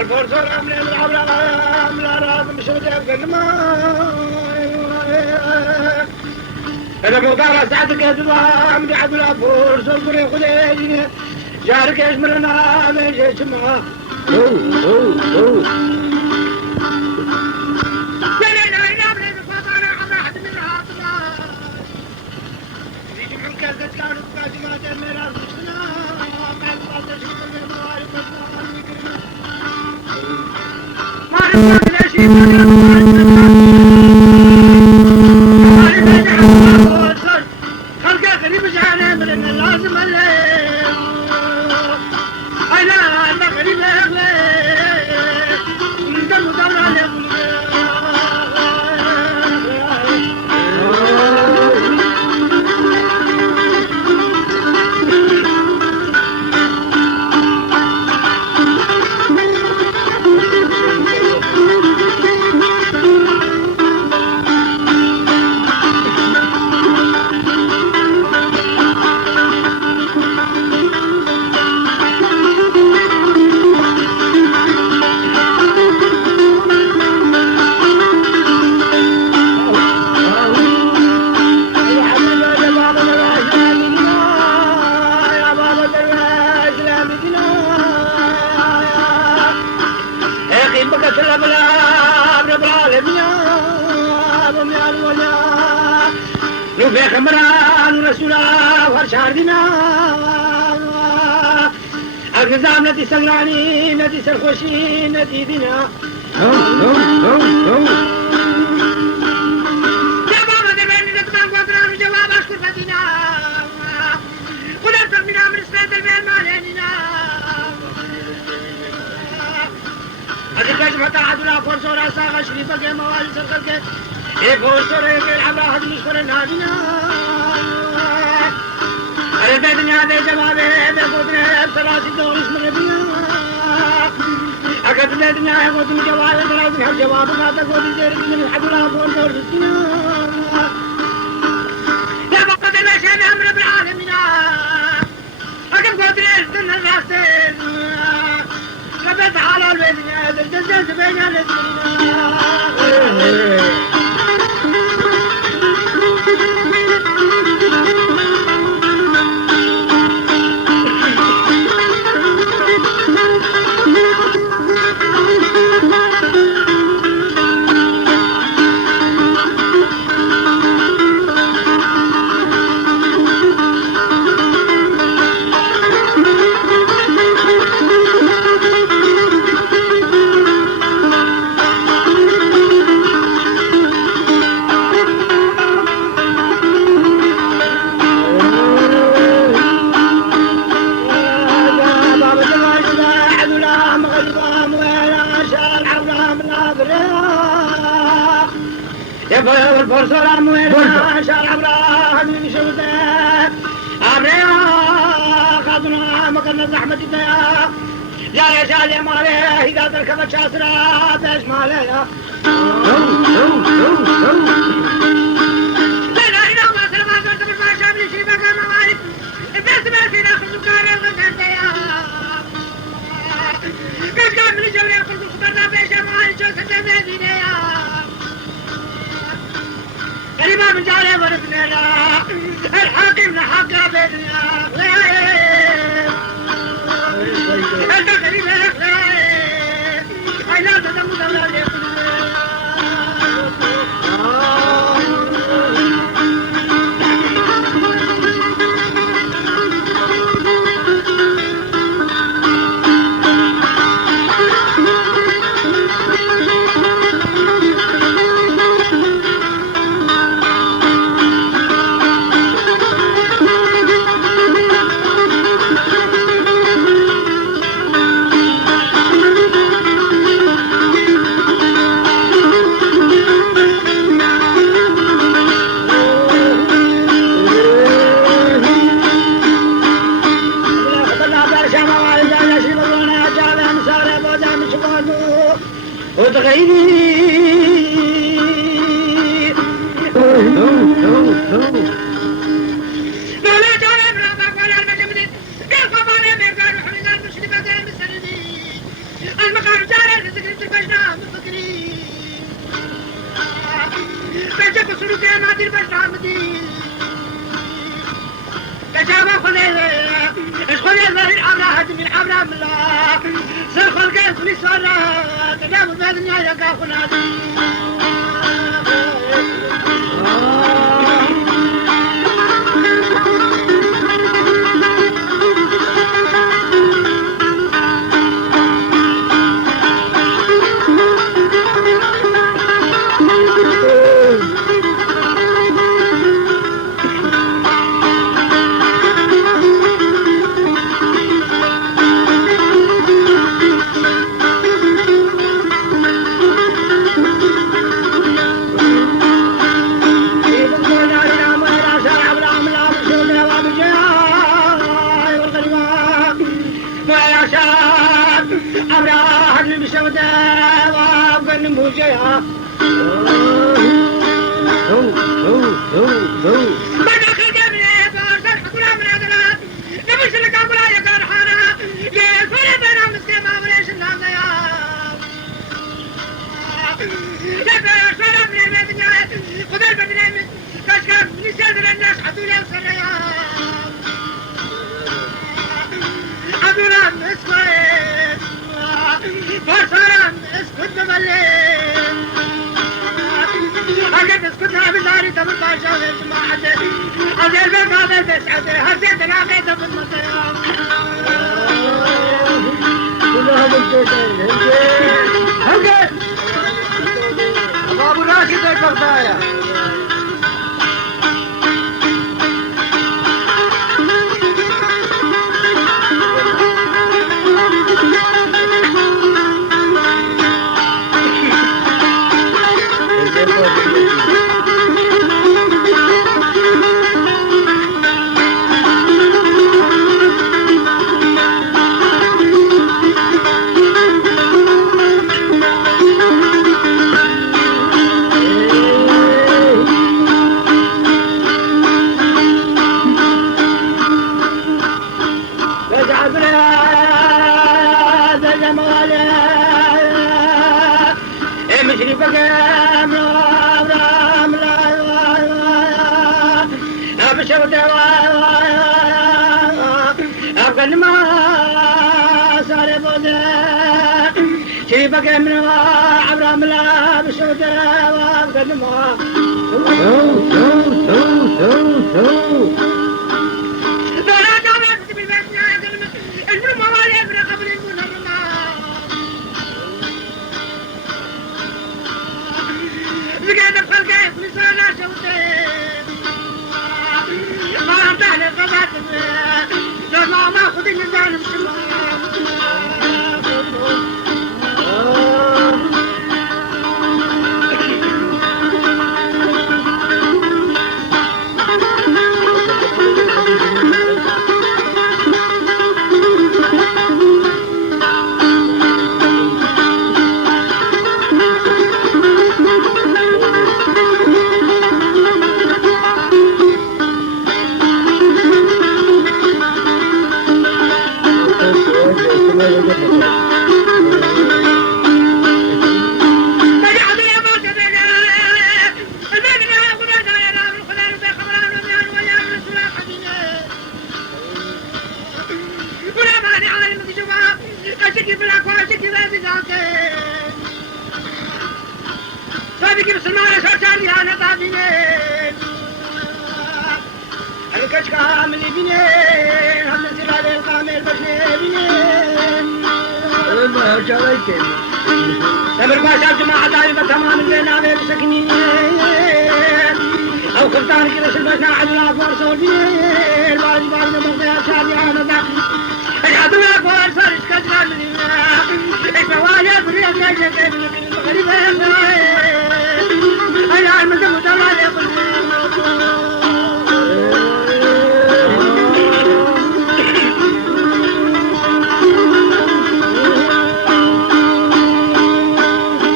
الفرصة عملي العبرة مش متأكد ما أنا مقدار ساعتك يا دوام دي عبد العبور سلطري خديني جارك يشمرنا من جيش ما نوفي خمران رسولا فرشار دينا النظام نتي سلراني نتي سرخوشي نتي دينا يا بابا دبيني نتبان قدران جواب أشكر فدينا قدرت من أمر سبيت البيت مالينينا أذكاش متى عدنا فرصورا ساغا شريفة كي موالي سرخلك إيه فرصورا كي العبرة حد مشكور النادينا البيت نادي جوابي بقدرة بسلاسي دورش مردنا أكد البيت نادي قدرة جوابي بلازم حد جواب قاتا قدرة جيرك من الحبرة فرصور سكينا يا بقدر البيشان أمر بالعالمين أكد قدرة سن الراسين ربط على البيت نادي الجزاز بين الاسمين الفرصة الأموال شارع براها من شوزات أبريها خاطنا مكان الزحمة يا رجال يا مالي إذا تركب الشاسرات إيش مالي لا إله ما سلم ما زلت بالفاشا من شريبك الموالد بس ما في داخل سكاري الغزال يا كل كامل الجولة يأخذ خبرنا بيشا موالد شو سجل مدينة يا قريبا من جاري ورثنا الحاكم لحق بيتنا انت قريبا لا تدمو دولة وتغيري ما دير باش تعمدي كشابة خذي اشخذي الظهير عبرها من عبرها من الله سرخل كيف لسوانا تدام البادنيا يقافنا ابو راشد البغدايا تمر ما شاف جماعة دائما تمام اللينا بسكنين أو خلطان كده سلبسنا عدنا فرصة والبيل بعد بعد مغضيات شادي أنا ذا عدنا فرصة إسكتنا من إسوايا بريد يا جديد غريبة